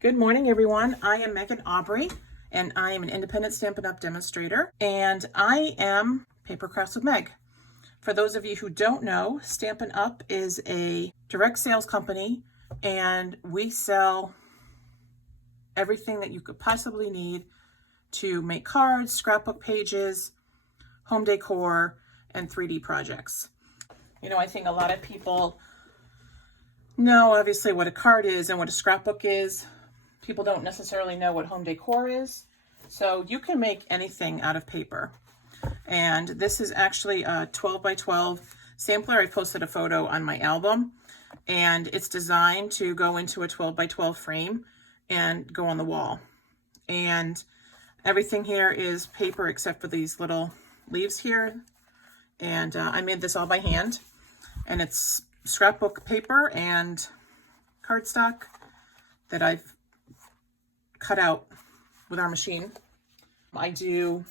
Good morning, everyone. I am Megan Aubrey, and I am an independent Stampin' Up! Demonstrator, and I am Paper Crafts with Meg. For those of you who don't know, Stampin' Up! Is a direct sales company, and we sell everything that you could possibly need to make cards, scrapbook pages, home decor, and 3D projects. You know, I think a lot of people know obviously what a card is and what a scrapbook is. People don't necessarily know what home decor is. So you can make anything out of paper. And this is actually a 12 by 12 sampler. I posted a photo on my album, and it's designed to go into a 12 by 12 frame and go on the wall. And everything here is paper except for these little leaves here. And I made this all by hand, and it's scrapbook paper and cardstock that I've cut out with our machine. I do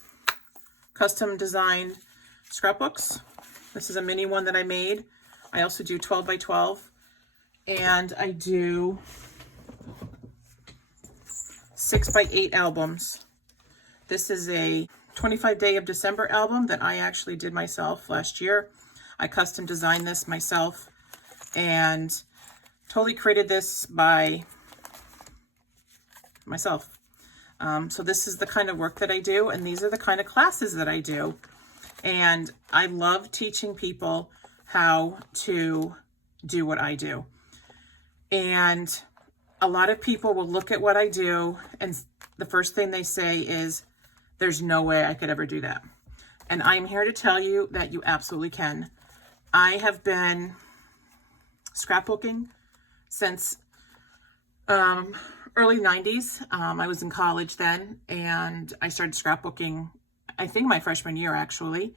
custom designed scrapbooks. This is a mini one that I made. I also do 12 by 12, and I do 6 by 8 albums. This is a 25 Day of December album that I actually did myself last year. I custom designed this myself and totally created this by myself. So this is the kind of work that I do, and these are the kind of classes that I do. And I love teaching people how to do what I do. And a lot of people will look at what I do, and the first thing they say is, there's no way I could ever do that. And I'm here to tell you that you absolutely can. I have been scrapbooking since early 90s. I was in college then, and I started scrapbooking, I think my freshman year actually,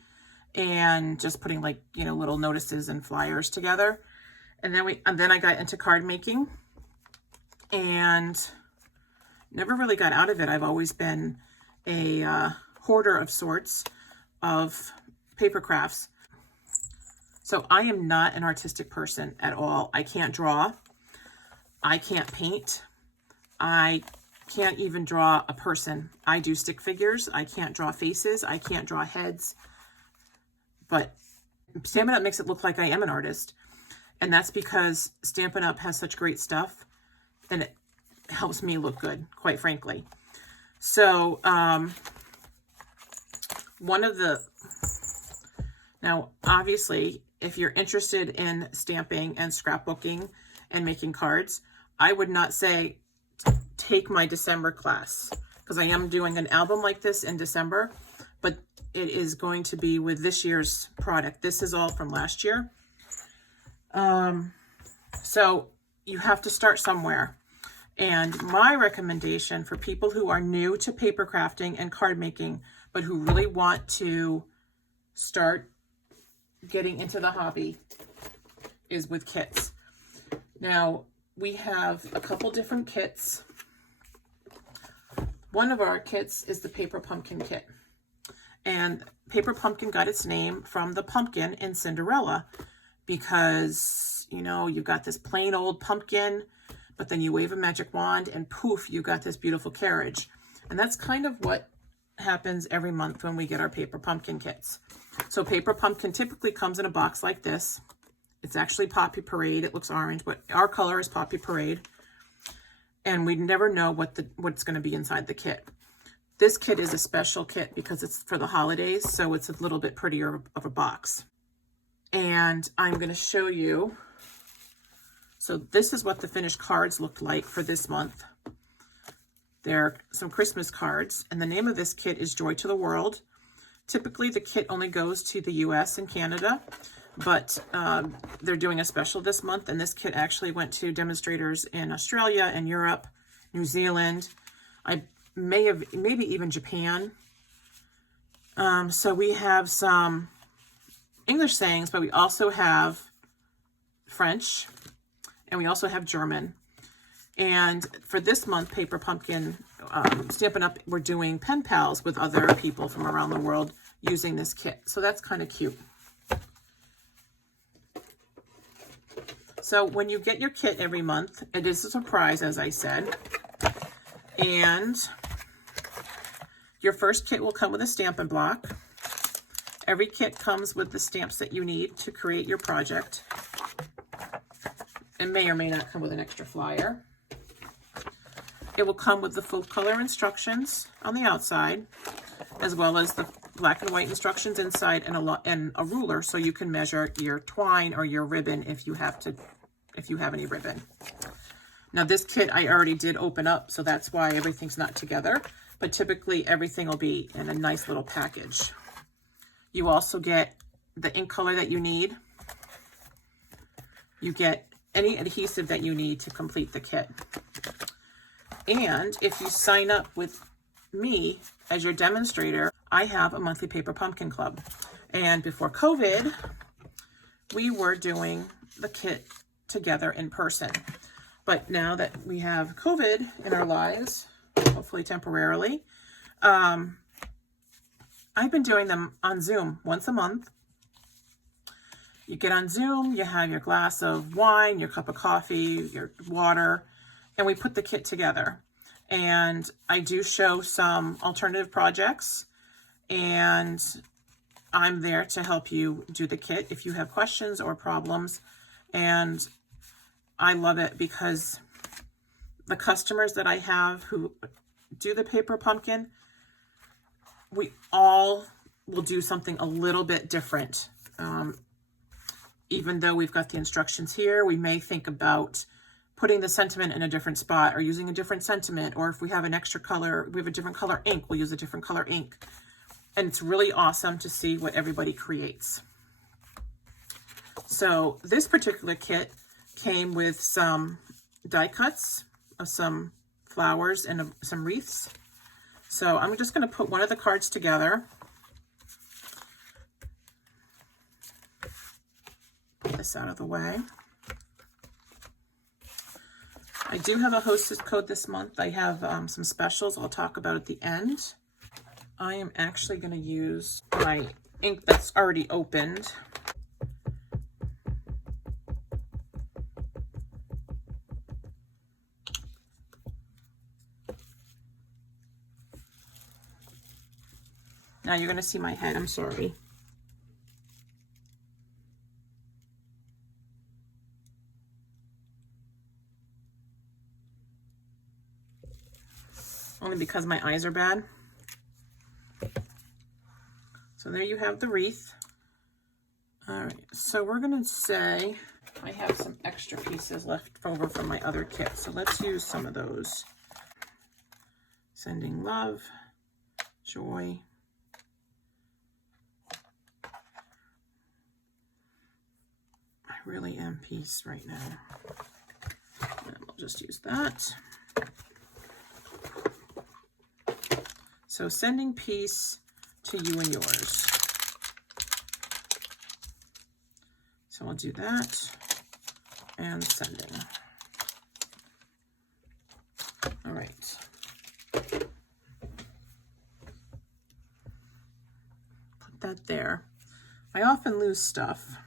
and just putting like, you know, little notices and flyers together. And then I got into card making and never really got out of it. I've always been a hoarder of sorts of paper crafts. So I am not an artistic person at all. I can't draw. I can't paint. I can't even draw a person. I do stick figures. I can't draw faces. I can't draw heads. But Stampin' Up! Makes it look like I am an artist. And that's because Stampin' Up! Has such great stuff, and it helps me look good, quite frankly. So, now obviously, if you're interested in stamping and scrapbooking and making cards, I would not say take my December class, because I am doing an album like this in December, but it is going to be with this year's product. This is all from last year. So you have to start somewhere. And my recommendation for people who are new to paper crafting and card making, but who really want to start getting into the hobby, is with kits. Now, we have a couple different kits. One of our kits is the Paper Pumpkin kit. And Paper Pumpkin got its name from the pumpkin in Cinderella, because, you know, you've got this plain old pumpkin, but then you wave a magic wand and poof, you got this beautiful carriage. And that's kind of what happens every month when we get our Paper Pumpkin kits. So Paper Pumpkin typically comes in a box like this. It's actually Poppy Parade. It looks orange, but our color is Poppy Parade. And we never know what's going to be inside the kit. This kit is a special kit because it's for the holidays, so it's a little bit prettier of a box. And I'm going to show you. So this is what the finished cards look like for this month. They're some Christmas cards, and the name of this kit is Joy to the World. Typically, the kit only goes to the US and Canada, but they're doing a special this month, and this kit actually went to demonstrators in Australia and Europe, New Zealand, maybe even Japan. So we have some English sayings, but we also have French, and we also have German. And for this month, Paper Pumpkin, Stampin' Up!, we're doing pen pals with other people from around the world using this kit. So that's kind of cute. So when you get your kit every month, it is a surprise, as I said. And your first kit will come with a Stampin' Block. Every kit comes with the stamps that you need to create your project. It may or may not come with an extra flyer. It will come with the full color instructions on the outside, as well as the black and white instructions inside, and a ruler so you can measure your twine or your ribbon if you have any ribbon. Now this kit I already did open up, so that's why everything's not together, but typically everything will be in a nice little package. You also get the ink color that you need. You get any adhesive that you need to complete the kit. And if you sign up with me as your demonstrator, I have a monthly Paper Pumpkin Club. And before COVID, we were doing the kit together in person. But now that we have COVID in our lives, hopefully temporarily, I've been doing them on Zoom once a month. You get on Zoom, you have your glass of wine, your cup of coffee, your water, and we put the kit together. And I do show some alternative projects, and I'm there to help you do the kit if you have questions or problems. And I love it because the customers that I have who do the paper pumpkin, we all will do something a little bit different. Even though we've got the instructions here, we may think about putting the sentiment in a different spot or using a different sentiment, or if we have an extra color, we have a different color ink, we'll use a different color ink. And it's really awesome to see what everybody creates. So this particular kit came with some die cuts of some flowers and some wreaths. So I'm just going to put one of the cards together. Put this out of the way. I do have a Hostess Code this month. I have some specials I'll talk about at the end. I am actually going to use my ink that's already opened. Now you're going to see my head. I'm sorry. Only because my eyes are bad. So there you have the wreath. All right, so we're going to say I have some extra pieces left over from my other kit. So let's use some of those. Sending love, joy. I really am peace right now. And we'll just use that. So sending peace to you and yours. So I'll do that and sending. All right. Put that there. I often lose stuff.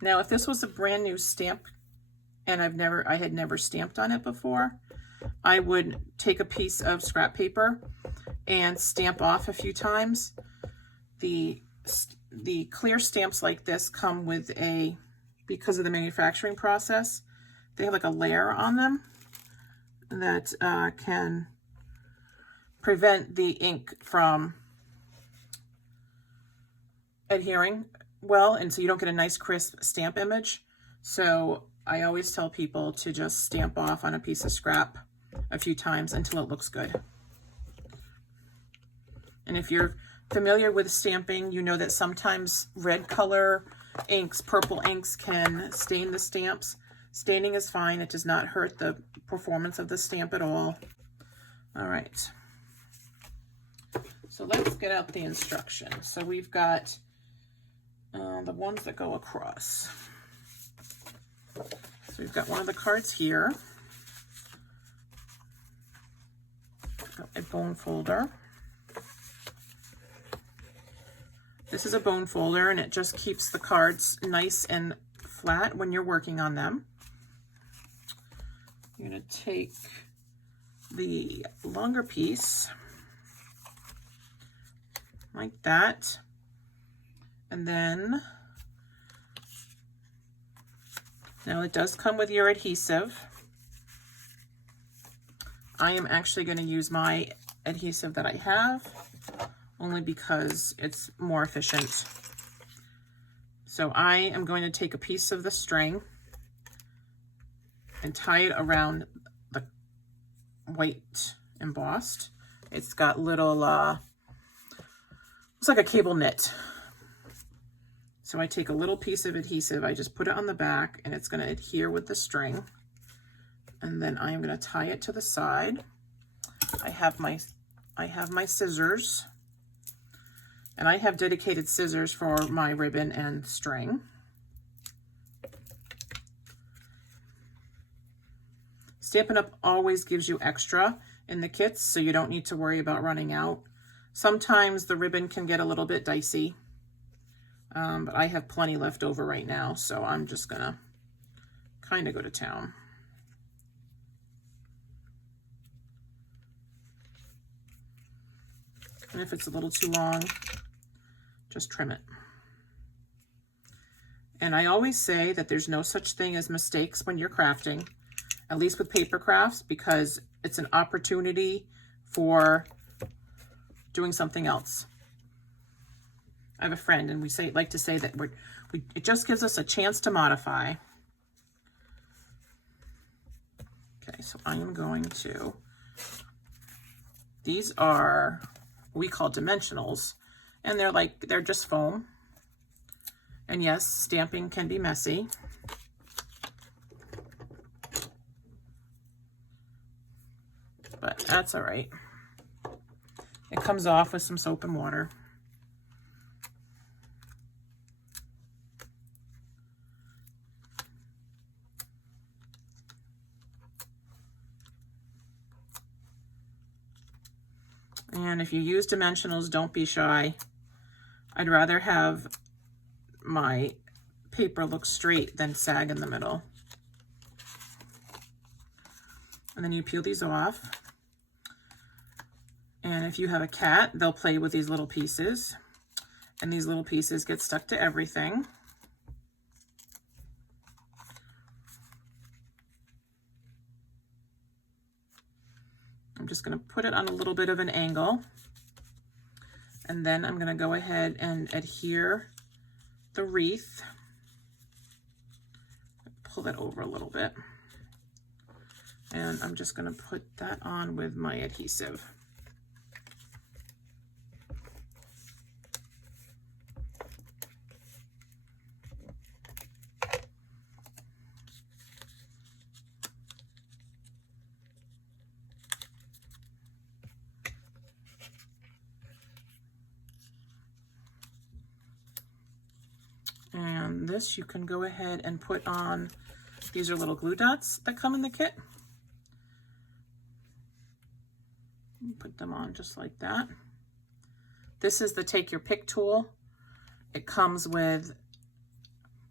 Now, if this was a brand new stamp and I had never stamped on it before, I would take a piece of scrap paper and stamp off a few times. The clear stamps like this come with because of the manufacturing process, they have like a layer on them that can prevent the ink from adhering well, and so you don't get a nice crisp stamp image. So I always tell people to just stamp off on a piece of scrap a few times until it looks good. And if you're familiar with stamping, you know that sometimes red color inks, purple inks can stain the stamps. Staining is fine. It does not hurt the performance of the stamp at all. All right. So let's get out the instructions. So we've got the ones that go across. So we've got one of the cards here. Got a bone folder. This is a bone folder, and it just keeps the cards nice and flat when you're working on them. You're going to take the longer piece like that, and then now it does come with your adhesive. I am actually going to use my adhesive that I have only because it's more efficient. So I am going to take a piece of the string and tie it around the white embossed. It's got little, looks like a cable knit. So I take a little piece of adhesive, I just put it on the back, and it's going to adhere with the string. And then I am going to tie it to the side. I have my scissors, and I have dedicated scissors for my ribbon and string. Stampin' Up! Always gives you extra in the kits, so you don't need to worry about running out. Sometimes the ribbon can get a little bit dicey, but I have plenty left over right now, so I'm just gonna kind of go to town. And if it's a little too long, just trim it. And I always say that there's no such thing as mistakes when you're crafting, at least with paper crafts, because it's an opportunity for doing something else. I have a friend, and we like to say that it just gives us a chance to modify. Okay, so I am going to, these are what we call dimensionals, and they're just foam. And yes, stamping can be messy. But that's all right. It comes off with some soap and water. And if you use dimensionals, don't be shy. I'd rather have my paper look straight than sag in the middle. And then you peel these off. And if you have a cat, they'll play with these little pieces. And these little pieces get stuck to everything. I'm just going to put it on a little bit of an angle. And then I'm going to go ahead and adhere the wreath. Pull it over a little bit. And I'm just going to put that on with my adhesive. And this you can go ahead and put on, these are little glue dots that come in the kit. Put them on just like that. This is the take your pick tool. It comes with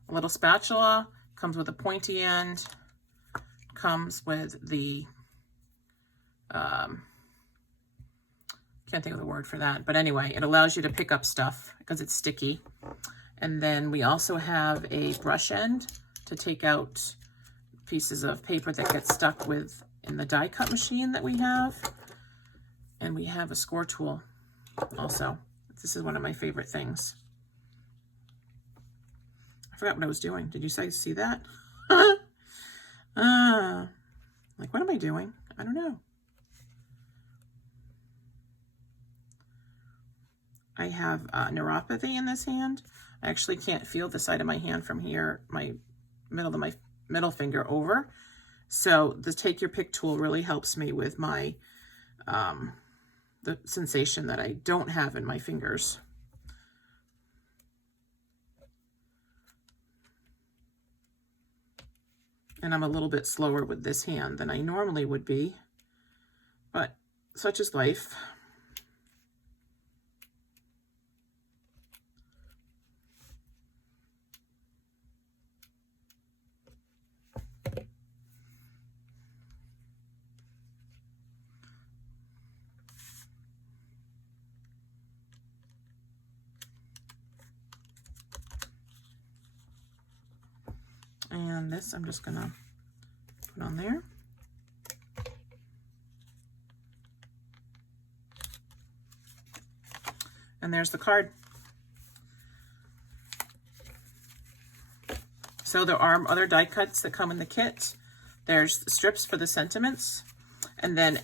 a little spatula, comes with a pointy end, comes with the, can't think of the word for that, but anyway, it allows you to pick up stuff because it's sticky. And then we also have a brush end to take out pieces of paper that get stuck with in the die cut machine that we have. And we have a score tool also. This is one of my favorite things. I forgot what I was doing. Did you see that? Like, what am I doing? I don't know. I have neuropathy in this hand. I actually can't feel the side of my hand from here, my middle finger over. So the take your pick tool really helps me with my the sensation that I don't have in my fingers. And I'm a little bit slower with this hand than I normally would be, but such is life. And this I'm just gonna put on there. And there's the card. So there are other die cuts that come in the kit. There's the strips for the sentiments. And then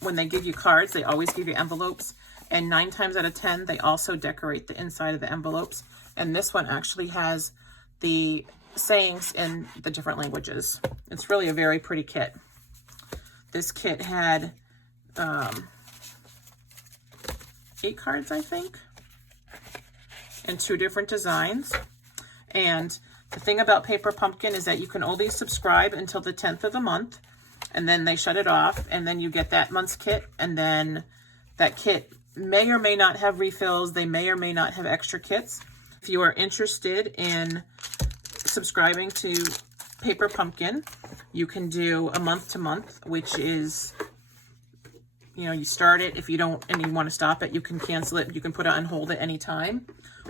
when they give you cards, they always give you envelopes. And 9 times out of 10, they also decorate the inside of the envelopes. And this one actually has the sayings in the different languages. It's really a very pretty kit. This kit had 8 cards, I think, and 2 different designs. And the thing about Paper Pumpkin is that you can only subscribe until the 10th of the month, and then they shut it off, and then you get that month's kit, and then that kit may or may not have refills. They may or may not have extra kits. If you are interested in subscribing to Paper Pumpkin, you can do a month to month, which is, you know, you start it. If you don't and you want to stop it, you can cancel it. You can put it on hold at any time,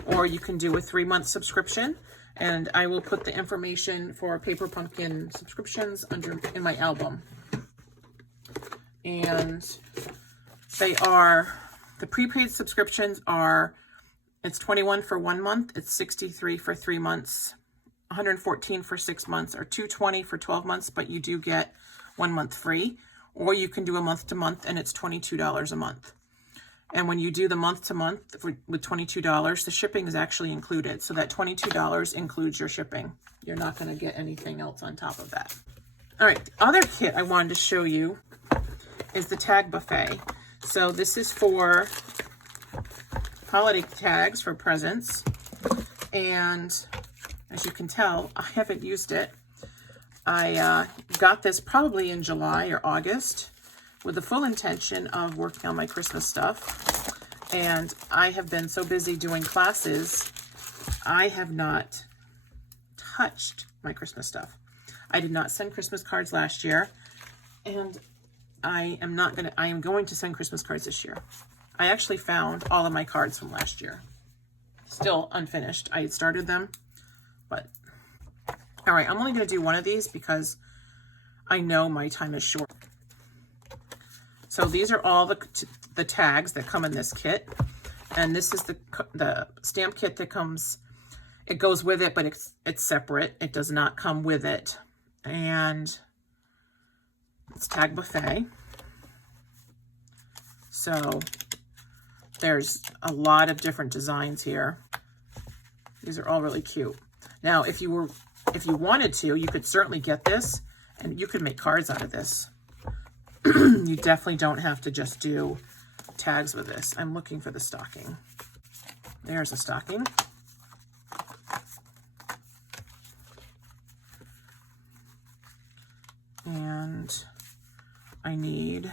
or you can do a 3-month subscription. And I will put the information for Paper Pumpkin subscriptions in my album. And they are, the prepaid subscriptions are, it's $21 for 1 month, it's $63 for 3 months, $114 for 6 months, or $220 for 12 months, but you do get 1 month free. Or you can do a month to month, and it's $22 a month. And when you do the month to month with $22, the shipping is actually included. So that $22 includes your shipping. You're not going to get anything else on top of that. All right, the other kit I wanted to show you is the tag buffet. So this is for holiday tags for presents. And as you can tell, I haven't used it. I got this probably in July or August with the full intention of working on my Christmas stuff. And I have been so busy doing classes, I have not touched my Christmas stuff. I did not send Christmas cards last year, and I am going to send Christmas cards this year. I actually found all of my cards from last year. Still unfinished. I had started them, but all right, I'm only going to do one of these because I know my time is short. So these are all the tags that come in this kit. And this is the stamp kit that comes, it goes with it, but it's separate. It does not come with it. And it's tag buffet. So there's a lot of different designs here. These are all really cute. Now, if you wanted to, you could certainly get this and you could make cards out of this. You definitely don't have to just do tags with this. I'm looking for the stocking. There's a stocking. And I need,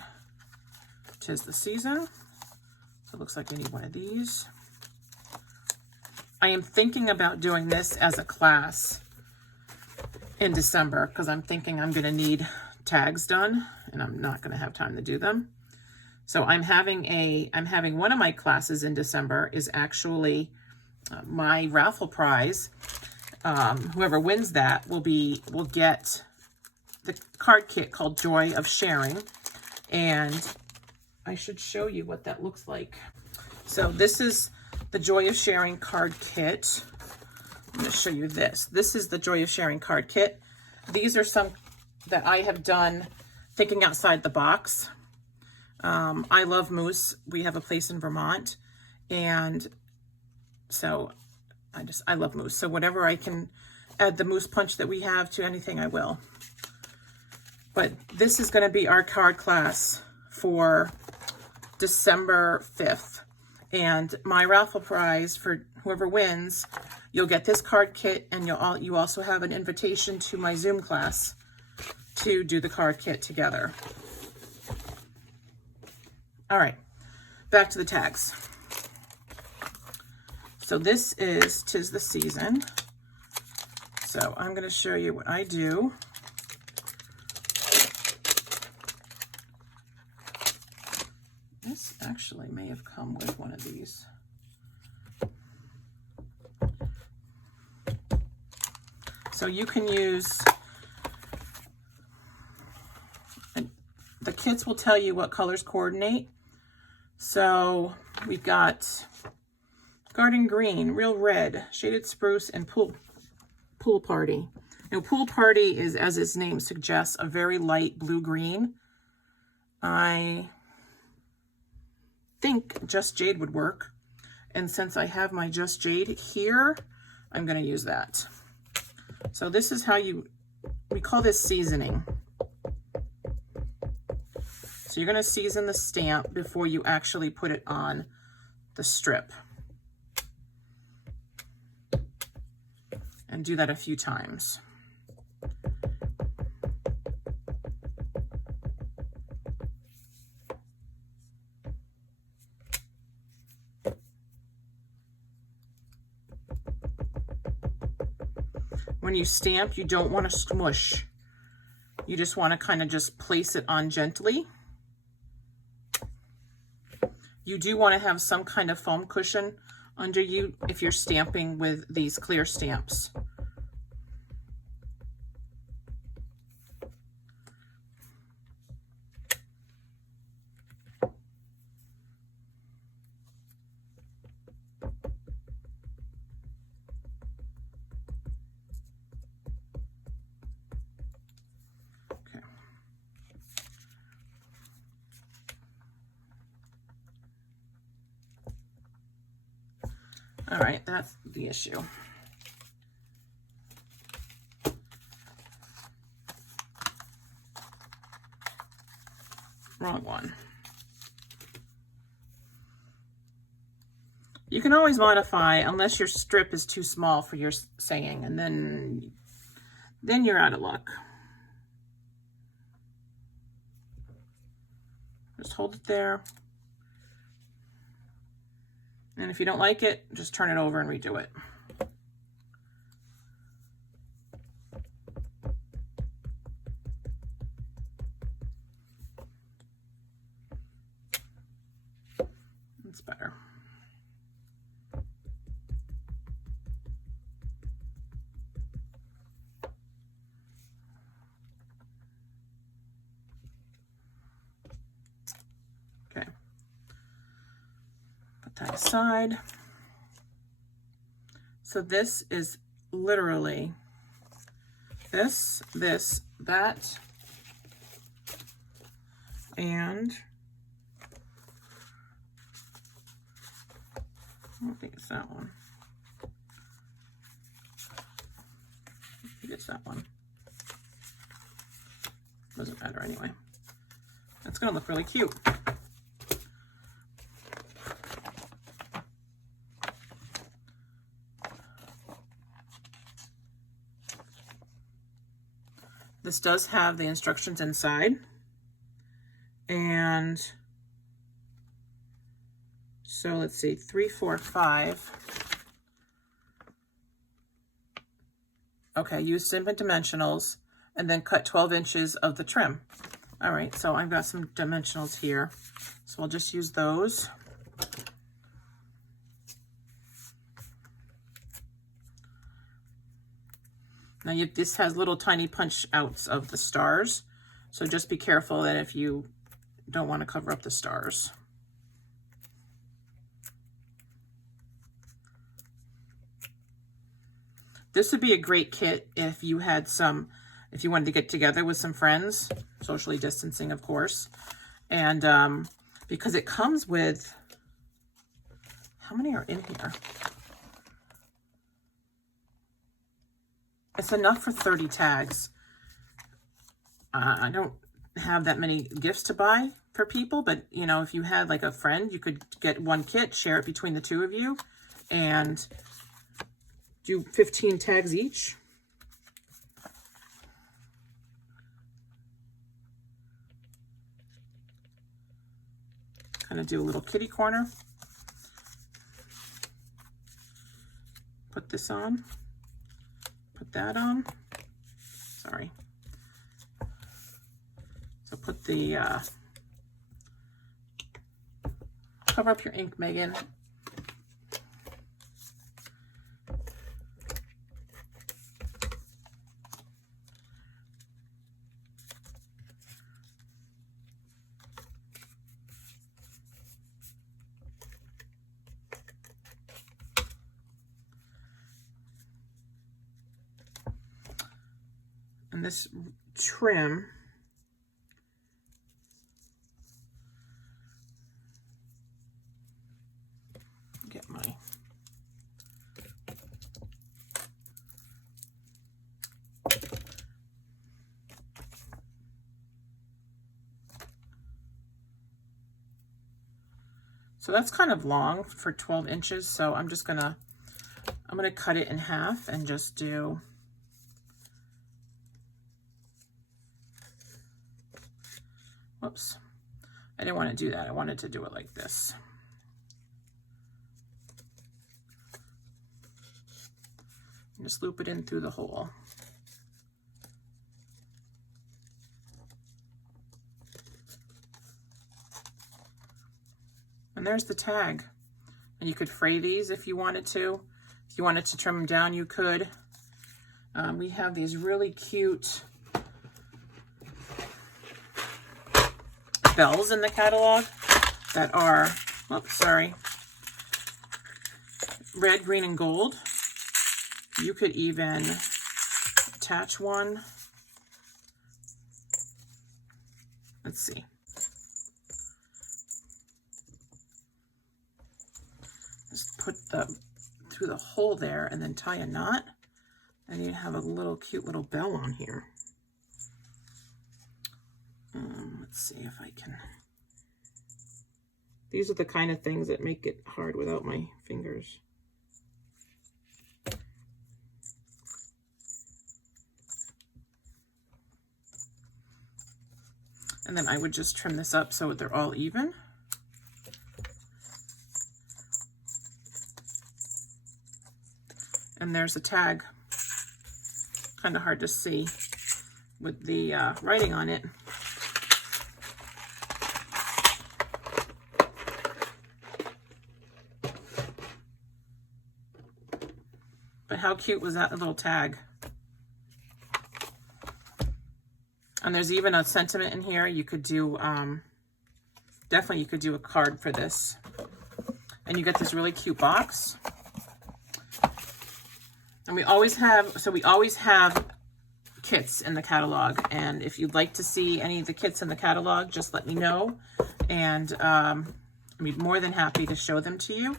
'tis the season. So it looks like I need one of these. I am thinking about doing this as a class in December because I'm thinking I'm going to need tags done and I'm not going to have time to do them. So I'm having one of my classes in December is actually my raffle prize. Whoever wins that will get the card kit called Joy of Sharing. And I should show you what that looks like. So this is the Joy of Sharing card kit. I'm going to show you this. This is the Joy of Sharing card kit. These are some that I have done thinking outside the box. I love moose. We have a place in Vermont, and so I love moose. So whatever I can add the moose punch that we have to anything, I will. But this is going to be our card class for December 5th. And my raffle prize for whoever wins, you'll get this card kit, and you also have an invitation to my Zoom class to do the card kit together. All right, back to the tags. So this is 'Tis the Season. So I'm going to show you what I do. This actually may have come with one of these. So you can use, the kits will tell you what colors coordinate. So we've got garden green, real red, shaded spruce, and pool party. Now, pool party is, as its name suggests, a very light blue-green. I think Just Jade would work. And since I have my Just Jade here, I'm going to use that. So this is how we call this seasoning. So you're going to season the stamp before you actually put it on the strip. And do that a few times. When you stamp, you don't want to smush. You just want to kind of just place it on gently. You do want to have some kind of foam cushion under you if you're stamping with these clear stamps. All right, that's the issue. Wrong one. You can always modify unless your strip is too small for your saying, and then you're out of luck. Just hold it there. And if you don't like it, just turn it over and redo it. It's better. Okay. Put that aside. So this is literally this, that, and I don't think it's that one. I think it's that one. Doesn't matter anyway. That's gonna look really cute. This does have the instructions inside. And so let's see, 3, 4, 5. Okay, use different dimensionals and then cut 12 inches of the trim. All right, so I've got some dimensionals here. So I'll just use those. Now this has little tiny punch outs of the stars. So just be careful that if you don't want to cover up the stars. This would be a great kit if you had if you wanted to get together with some friends, socially distancing, of course. And because it comes with, how many are in here? It's enough for 30 tags. I don't have that many gifts to buy for people, but you know, if you had like a friend, you could get one kit, share it between the two of you, and do 15 tags each. Kind of do a little kitty corner. Put this on. Put that on. Sorry. So put the, cover up your ink, Megan. And this trim, get my so that's kind of long for 12 inches. So I'm gonna cut it in half and just do whoops. I didn't want to do that. I wanted to do it like this. And just loop it in through the hole. And there's the tag. And you could fray these if you wanted to. If you wanted to trim them down, you could. We have these really cute bells in the catalog that are, oops, sorry, red, green, and gold. You could even attach one. Let's see. Just put through the hole there and then tie a knot. And you have a little cute little bell on here. Let's see if I can. These are the kind of things that make it hard without my fingers. And then I would just trim this up so they're all even. And there's a tag. Kind of hard to see with the writing on it. But how cute was that little tag? And there's even a sentiment in here. You could do, definitely you could do a card for this. And you get this really cute box. And we always have kits in the catalog. And if you'd like to see any of the kits in the catalog, just let me know. And I'd be more than happy to show them to you.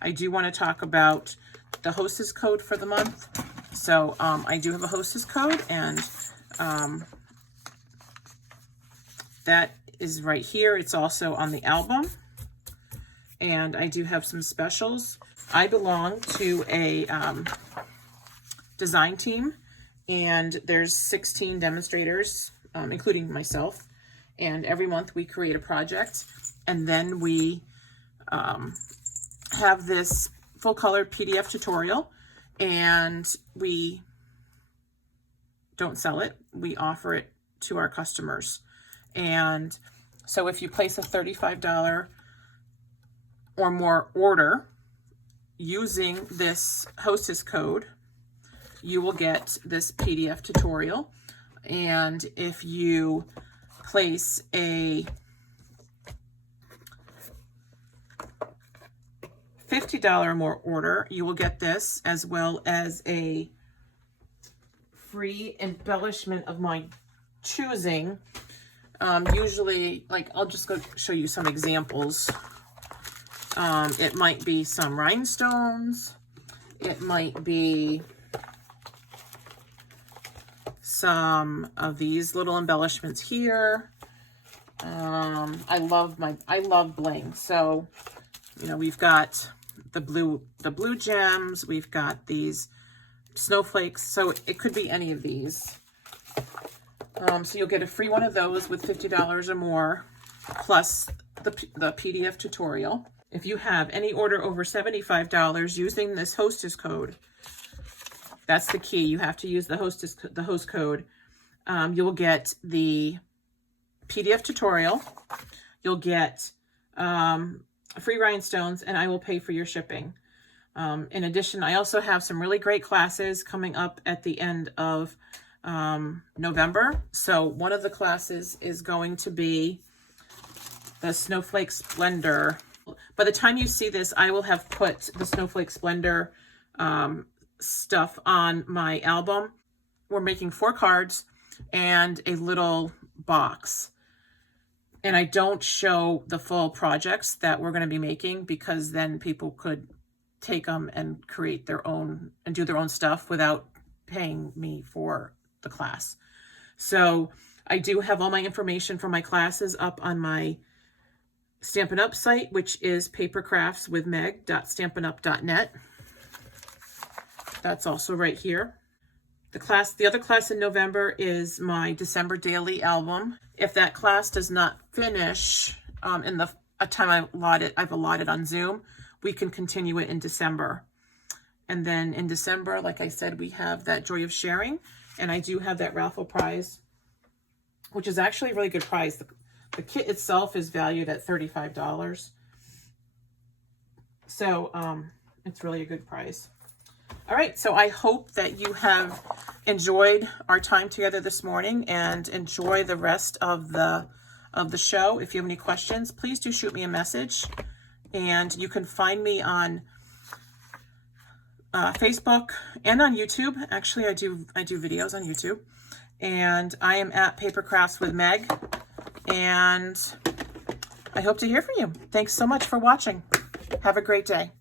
I do want to talk about the Hostess Code for the month. So I do have a Hostess Code, and that is right here. It's also on the album. And I do have some specials. I belong to a design team, and there's 16 demonstrators, including myself. And every month we create a project, and then we have this full color PDF tutorial, and we don't sell it. We offer it to our customers. And so if you place a $35 or more order using this Hostess Code, you will get this PDF tutorial. And if you place a $50 or more order, you will get this, as well as a free embellishment of my choosing. Usually, like, I'll just go show you some examples. It might be some rhinestones. It might be some of these little embellishments here. I love bling. So, you know, we've got the blue gems. We've got these snowflakes. So it could be any of these. So you'll get a free one of those with $50 or more, plus the PDF tutorial. If you have any order over $75 using this Hostess Code, that's the key. You have to use the host code. You'll get the PDF tutorial. You'll get free rhinestones, and I will pay for your shipping. In addition, I also have some really great classes coming up at the end of November. So one of the classes is going to be the Snowflake Splendor. By the time you see this, I will have put the Snowflake Splendor stuff on my album. We're making 4 cards. and a little box. And I don't show the full projects that we're going to be making, because then people could take them and create their own and do their own stuff without paying me for the class. So I do have all my information for my classes up on my Stampin' Up site, which is papercraftswithmeg.stampinup.net. That's also right here. The other class in November is my December daily album. If that class does not finish in the time I've allotted on Zoom, we can continue it in December. And then in December, like I said, we have that Joy of Sharing, and I do have that raffle prize, which is actually a really good prize. The kit itself is valued at $35. So it's really a good prize. All right, so I hope that you have enjoyed our time together this morning, and enjoy the rest of the show. If you have any questions, please do shoot me a message. And you can find me on Facebook and on YouTube. Actually, I do videos on YouTube. And I am at Paper Crafts with Meg. And I hope to hear from you. Thanks so much for watching. Have a great day.